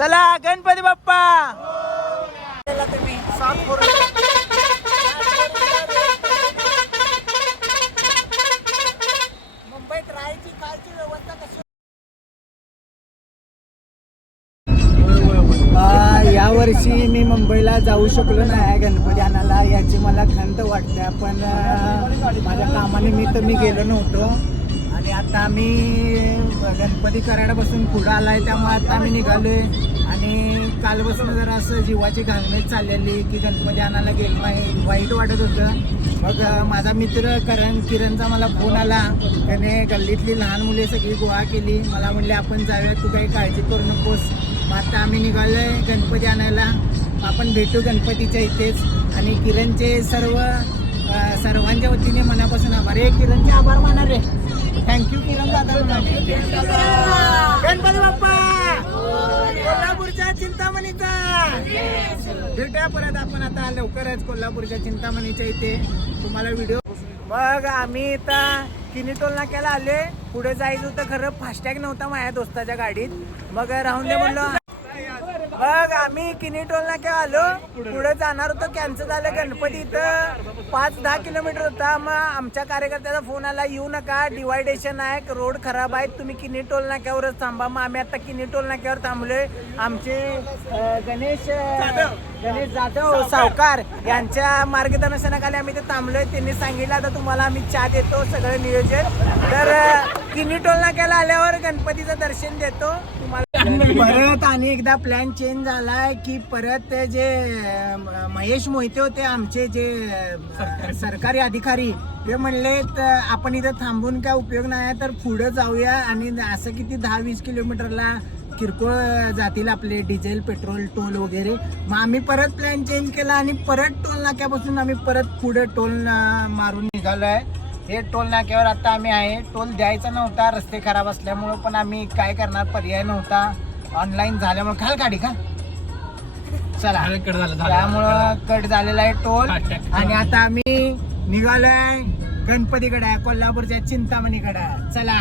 चला गणपती बाप्पा. मुंबईत राहायची कालची व्यवस्था कशी? यावर्षी मी मुंबईला जाऊ शकलो नाही गणपती आणायला, याची मला खंत वाटते. पण माझ्या कामानिमित्त मी गेलो नव्हतो आणि आता मी गणपती कराडापासून पुढं आलाय, त्यामुळे आता मी निघालोय. आणि कालपासून जरा असं जीवाची घालमेल चाललेली की गणपती आणायला गेलो नाही, वाईट वाटत होतं. मग माझा मित्र किरणचा मला फोन आला, त्याने गल्लीतली लहान मुले सगळी गोळा केली, मला म्हणले आपण जाऊया, तू काही काळजी करू नकोस. मग आता आम्ही निघालोय गणपती आणायला. आपण भेटू गणपतीच्या इथेच. आणि किरणचे सर्वांच्या वतीने मनापासून आभार. किरणचे आभार माना रे. थँक्यू किरण दादा. गणपती बाप्पा कोल्हापूरच्या चिंतामणीचा. भेटूया परत आपण आता लवकरच कोल्हापूरच्या चिंतामणीच्या इथे तुम्हाला व्हिडिओ. मग आम्ही इथं किनी टोल नाक्याला आले. पुढे जायचं होतं, खरं फास्टॅग नव्हता माझ्या दोस्ताच्या गाडीत. मग राहून दे म्हणलो. मग आम्ही किनी टोल नाक्या आलो. पुढे जाणार होतो, कॅन्सल झालं. गणपती इथं 5-10 किलोमीटर होता. मग आमच्या कार्यकर्त्याचा फोन आला, येऊ नका, डिवायडेशन आहे, रोड खराब आहे, तुम्ही किनी टोल नाक्यावरच थांबा. मग आम्ही आता किनी टोल नाक्यावर थांबलोय. आमचे गणेश जाधव सावकार यांच्या मार्गदर्शनाखाली आम्ही ते थांबलोय. त्यांनी सांगितलं आता तुम्हाला आम्ही चहा देतो, सगळं नियोजन. तर किनी टोल नाक्याला आल्यावर गणपतीचं दर्शन देतो तुम्हाला. परत आणि एकदा प्लॅन चेंज झालाय की परत जे महेश मोहिते होते आमचे जे सरकारी अधिकारी, ते म्हणले आपण इथं थांबून काय उपयोग नाही, तर पुढे जाऊया. आणि असं किती 10-20 किलोमीटरला किरकोळ जातील आपले डिझेल पेट्रोल टोल वगैरे. मग आम्ही परत प्लॅन चेंज केला आणि परत टोल नाक्यापासून आम्ही परत पुढे टोल मारून निघालोय. हे टोल नाक्यावर आता आम्ही आहे. टोल द्यायचा नव्हता रस्ते खराब असल्यामुळं, पण आम्ही काय करणार, पर्याय नव्हता. ऑनलाईन झाल्यामुळे खाल गाडी का चला, त्यामुळं कट झालेला आहे टोल. आणि आता आम्ही निघालोय गणपतीकडे, कोल्हापूरच्या चिंतामणीकडे. चला.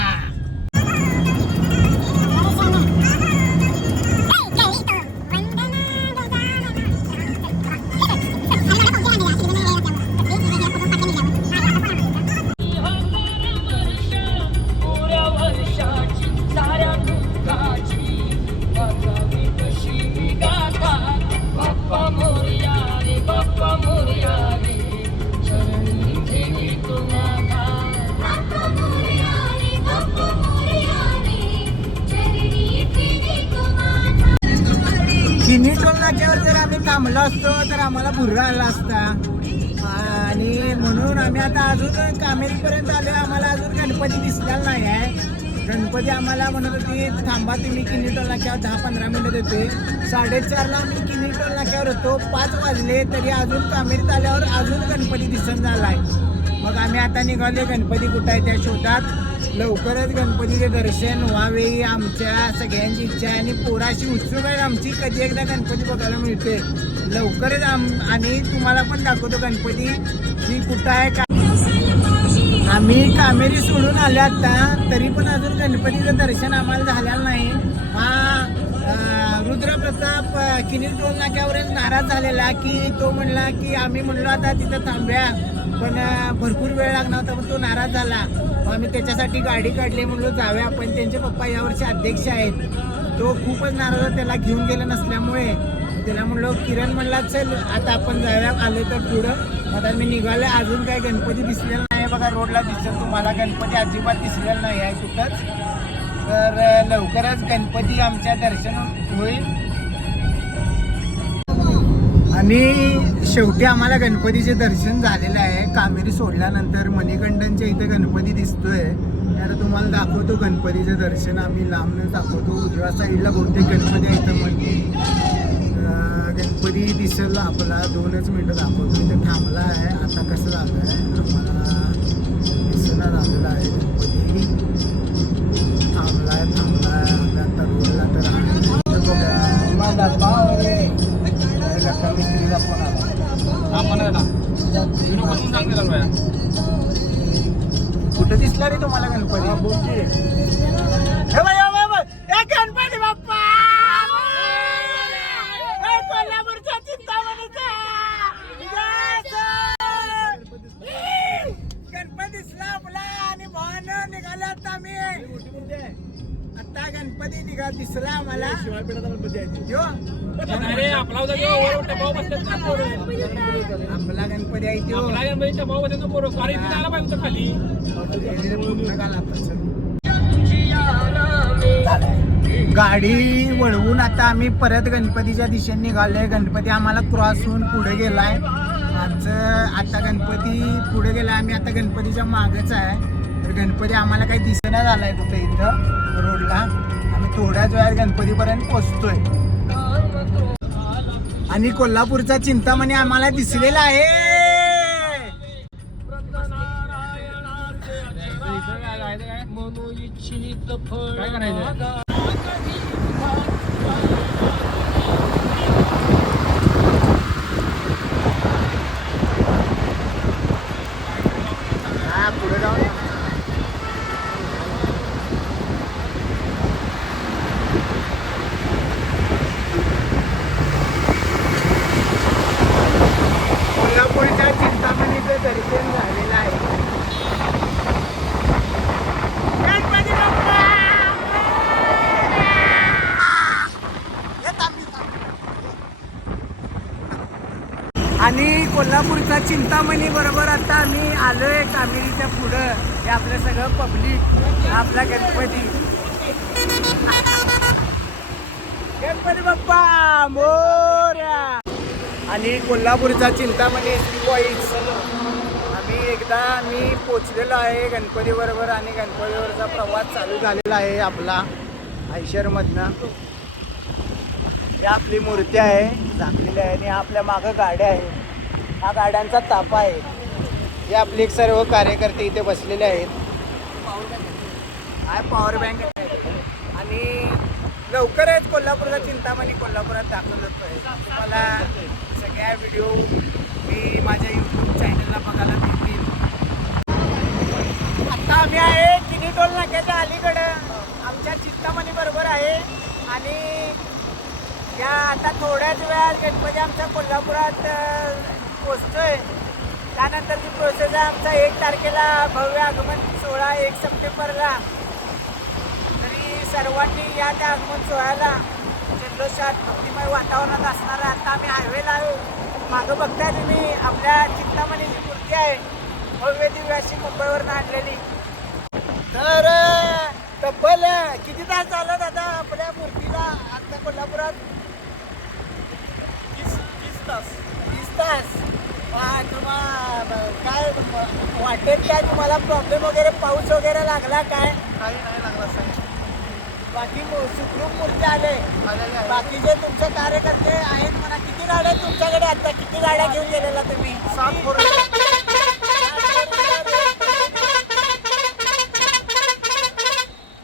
किनी टोल नाक्यावर जर आम्ही थांबलो असतो तर आम्हाला भुर्रा आला असता. आणि म्हणून आम्ही आता अजून कामेरीपर्यंत आलो. आम्हाला अजून गणपती दिसलेला नाही आहे. गणपती आम्हाला म्हणत होती थांबा तुम्ही किनी टोल नाक्यावर 10-15 मिनिटं देते. 4:30ला आम्ही किनी टोल नाक्यावर होतो. 5 वाजले तरी अजून कामेरीत आल्यावर अजून गणपती दिसन झालाय. मग आम्ही आता निघाले गणपती कुठं आहे त्या शोधात. लवकरच गणपतीचे दर्शन व्हावे आमच्या सगळ्यांची इच्छा आहे. आणि पोराशी उत्सुक आहे आमची, कधी एकदा गणपती बघायला मिळते. लवकरच आणि तुम्हाला पण दाखवतो गणपती की कुठं आहे का. आम्ही कामेरी सोडून आले आता, तरी पण अजून गणपतीचं दर्शन आम्हाला झालेलं नाही. हा रुद्रप्रताप किनी टोल नाक्यावरच नाराज झालेला की तो म्हणला की आम्ही म्हणलो आता तिथं थांबूया, पण भरपूर वेळ लागणार होता, पण तो नाराज झाला. आम्ही त्याच्यासाठी गाडी काढली, म्हणलो जाऊया. पण त्यांचे पप्पा यावर्षी अध्यक्ष आहेत. तो खूपच नाराज होता, त्याला घेऊन गेला नसल्यामुळे. त्याला म्हणलो किरण म्हणला चल आता आपण जाऊया, आले तर पुढं. आता मी निघाले, अजून काही गणपती दिसलेला नाही. बघा रोडला दिसत तुम्हाला गणपती अजिबात दिसलेला नाही आहे कुठंच. तर लवकरच गणपती आमच्या दर्शन होईल. आणि शेवटी आम्हाला गणपतीचे दर्शन झालेलं आहे. कामेरी सोडल्यानंतर मणिकंठनच्या इथे गणपती दिसतोय. आता तुम्हाला दाखवतो गणपतीचं दर्शन. आम्ही लांबनं दाखवतो. उजव्या साईडला बहुतेक गणपती आहे इथं मध्ये. गणपती दिसेल आपला 2च मिनटं दाखवतो. इथे थांबला आहे. आता कसं झालं आहे आम्हाला दिसणं झालेलं आहे. गणपती थांबला आहे. आता रोडला तर मिस्त्रीला फोन आला. कुठं दिसला रे तुम्हाला गणपती? गणपती बाप्पा निघाले आता आम्ही आता गणपती दिसला आम्हाला यो आपला आपला गणपती आहे त्यो गणपतीच्या भाऊ खाली गाडी वळवून आता आम्ही परत गणपतीच्या दिशेने निघालोय. गणपती आम्हाला क्रॉस होऊन पुढे गेलाय. आमचं आता गणपती पुढे गेला, आम्ही आता गणपतीच्या मागच आहे. तर गणपती आम्हाला काही दिसेना झालाय कुठे इथं रोडला. आम्ही थोड्याच वेळात गणपतीपर्यंत पोहोचतोय. आणि कोल्हापूरचा चिंतामणी आम्हाला दिसलेला आहे. काय करायचं पुढे जाऊन कोल्हापूरच्या चिंतामणीचं दर्शन झालेलं आहे. गणपती बाप्पा! आणि कोल्हापूरचा चिंतामणी बरोबर आता आम्ही आलोय कामेरीच्या पुढं. हे आपलं सगळं पब्लिक, आपला गणपती. गणपती बाप्पा मोरया. आणि कोल्हापूरचा चिंतामणी पॉईंट आम्ही पोचलेलो आहे गणपती बरोबर. आणि गणपतीवरचा प्रवास चालू झालेला आहे आपला आयशरमधनं. ही आपली मूर्ती आहे झाकलेली आहे. आणि आपल्या मागं गाड्या आहे, हा गाड्यांचा ताफा आहे. हे आपले एक सर्व कार्यकर्ते इथे बसलेले आहेत. हा पॉवर बँक आहे. आणि लवकरच कोल्हापूरचा चिंतामणी कोल्हापुरात दाखवलं आहे. तुम्हाला सगळ्या व्हिडिओ मी माझ्या यूट्यूब चॅनलला बघायला मिळतील. आता आम्ही आहे किनी टोल नाक्याच्या अलीकडं आमच्या चिंतामणी बरोबर आहे. आणि या आता थोड्याच वेळात गणपती आमच्या कोल्हापुरात पोचतोय. त्यानंतरची प्रोसेस आहे आमचा 1 तारखेला भव्य आगमन सोहळा 1 सप्टेंबरला. तरी सर्वांनी या त्या आगमन सोहळ्याला जल्लोषात भक्तिमय वातावरणात असणार आहे. आता आम्ही हायवेला आहे. मागं बघताय तुम्ही आपल्या चिंतामणीची मूर्ती आहे भव्य दिव्य अशी मुंबईवरून आणलेली. तर तब्बल किती तास झालं दादा आपल्या मूर्तीला आता कोल्हापुरात? 30 तास. काय वाटेल काय तुम्हाला प्रॉब्लेम वगैरे, पाऊस वगैरे लागला काय? काही नाही लागला साहेब. बाकी सुखरूप मूर्ती आले. बाकीचे तुमचे कार्यकर्ते आहेत म्हणा. किती गाड्या आहेत तुमच्याकडे आता? किती गाड्या घेऊन गेलेला तुम्ही? 7 फोर.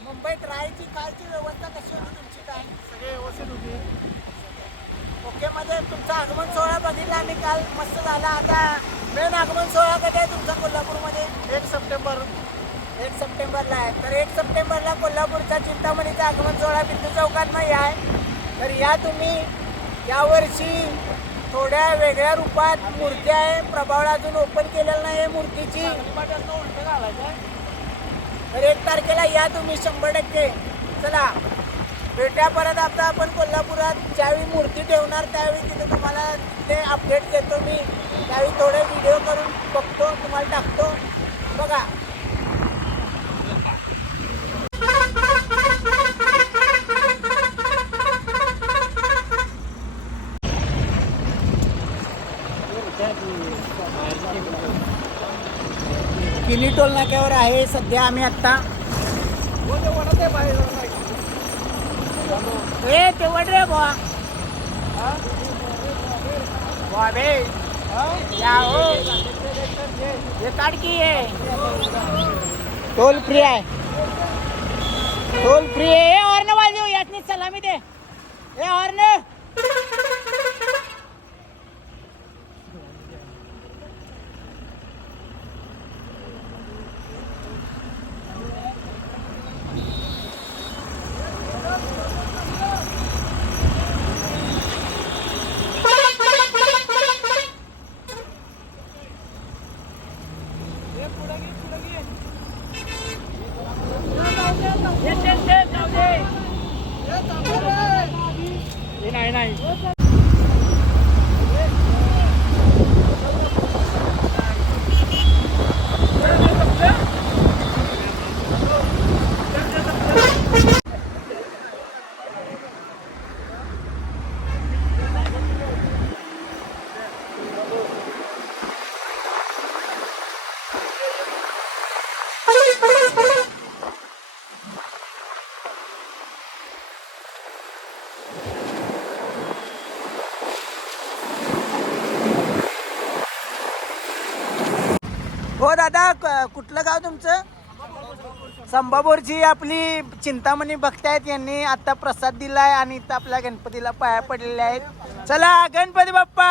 मुंबईत राहायची कायची व्यवस्था कशी होती तुमची? काय सगळे व्यवस्थित होती. ओके मध्ये तुमचा आगमन सोहळा बघितला आम्ही काल, मस्त झाला. आता मेन आगमन सोहळा कधी आहे तुमचा कोल्हापूरमध्ये? 1 सप्टेंबर. 1 सप्टेंबरला आहे. तर 1 सप्टेंबरला कोल्हापूरचा चिंतामणीचा आगमन सोहळा बिंदू चौकात नाही आहे. तर या तुम्ही यावर्षी थोड्या वेगळ्या रूपात मूर्ती आहे. प्रभावळा अजून ओपन केलेला नाही आहे मूर्तीची. तर 1 तारखेला या तुम्ही 100%. चला भेटूया परत. आता आपण कोल्हापुरात ज्यावेळी मूर्ती ठेवणार त्यावेळी तिथे तुम्हाला ते अपडेट देतो मी. त्यावेळी थोडे व्हिडिओ करून बघतो, तुम्हाला टाकतो. बघा किनी टोल नाक्यावर आहे सध्या आम्ही आता. ए ते वड रे बुवा. बुवा बे या हो ये काढ की आहे. टोल फ्री आहे. टोल फ्री आहे. हॉर्न वाजव यातनी सलामी दे. ए हॉर्न. हो दादा, कुठलं गाव तुमचं? संभापूरची आपली चिंतामणी भक्त आहेत, यांनी आता प्रसाद दिलाय आणि इथं आपल्या गणपतीला पाया पडलेले आहेत. चला गणपती बाप्पा.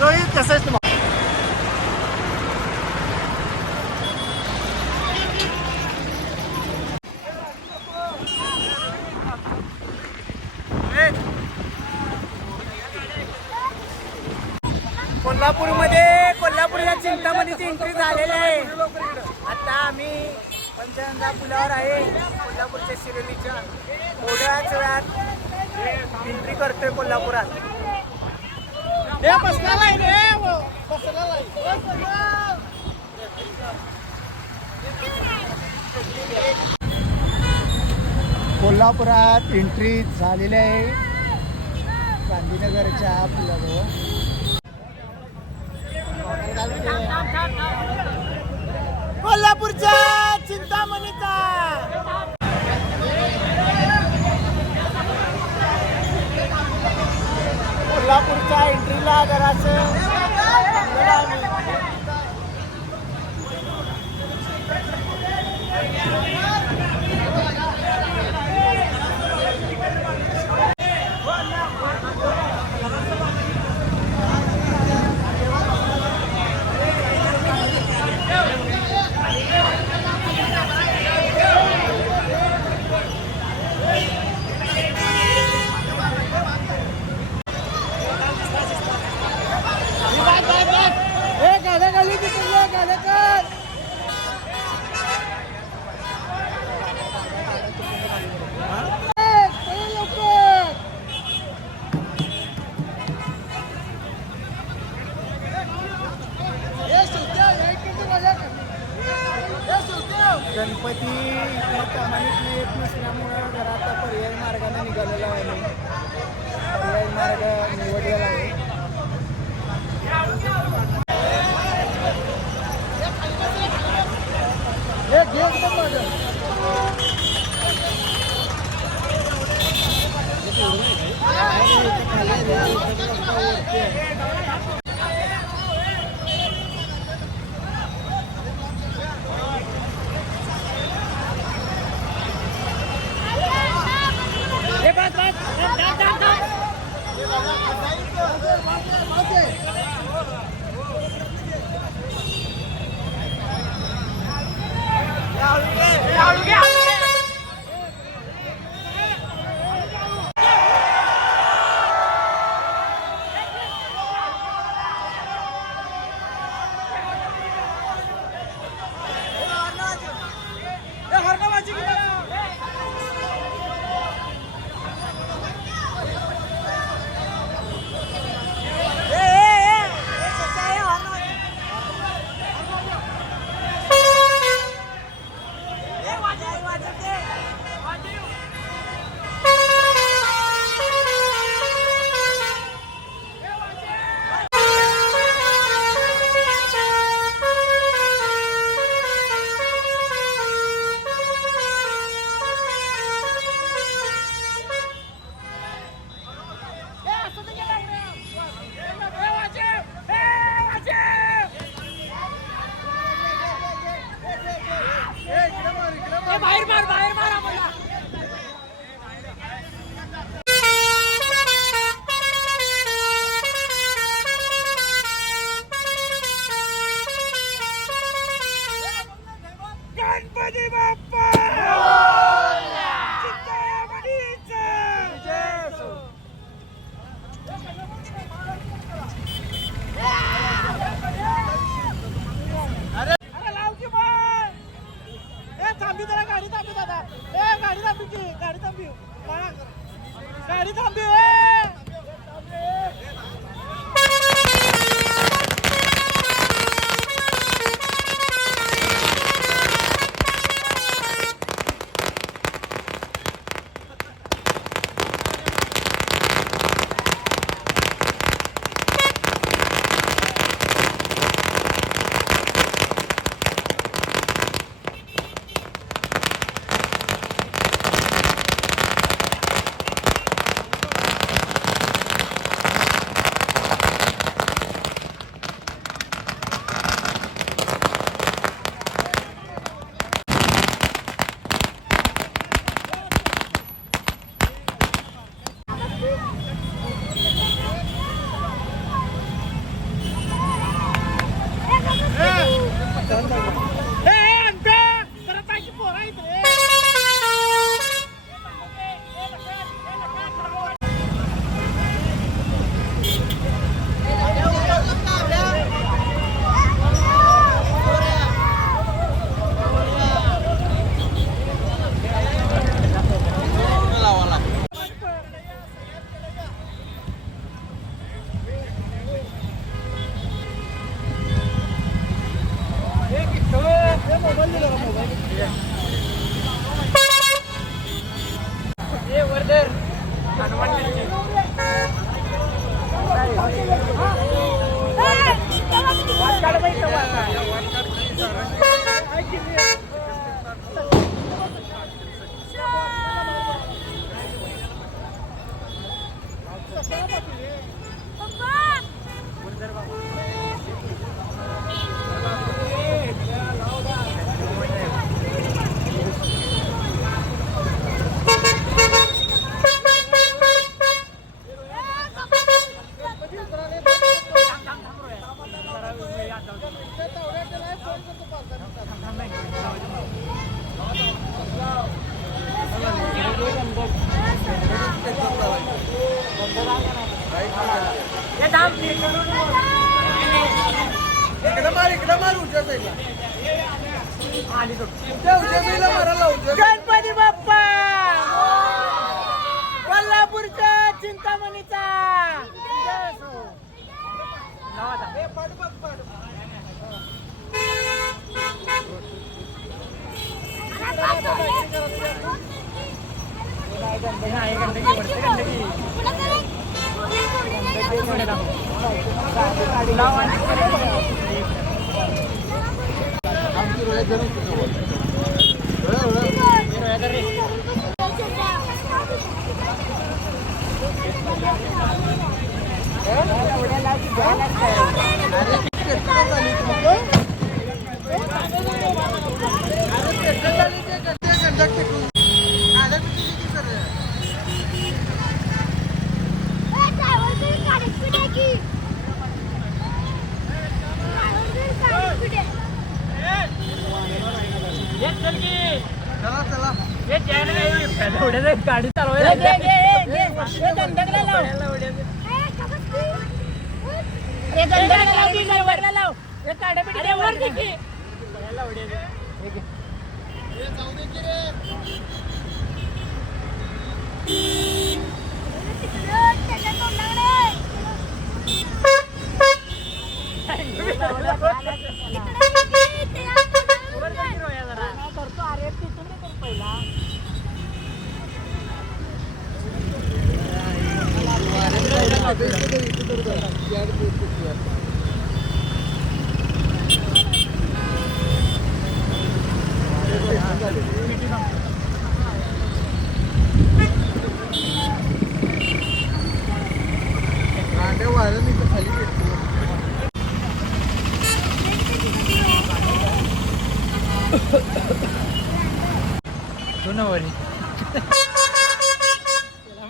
रोहित कसं आहे तुम्हाला? कोल्हापूरला चिंतामणीची एंट्री झालेली आहे. आता आम्ही पंचगंगा पुलावर आहे, कोल्हापूरच्या शिरोलीच्या. थोड्याच वेळात एंट्री करतोय कोल्हापुरात. कोल्हापुरात एंट्री झालेली आहे गांधीनगरच्या पुलाजवळ. कोल्हापूरच्या चिंतामणीचा कोल्हापूरच्या एंट्रीला जरासं गणपती कमानीतले येत नसल्यामुळं जरा आता पर्यायी मार्गाने निघालेला आहे. पर्यायी मार्ग निवडलेला आहे. गाडी थांबली गणपती बाप्पा कोल्हापूरच्या चिंतामणीचा गाडी चालवायला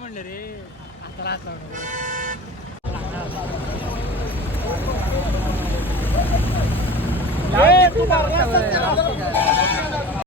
म्हणलं रे आता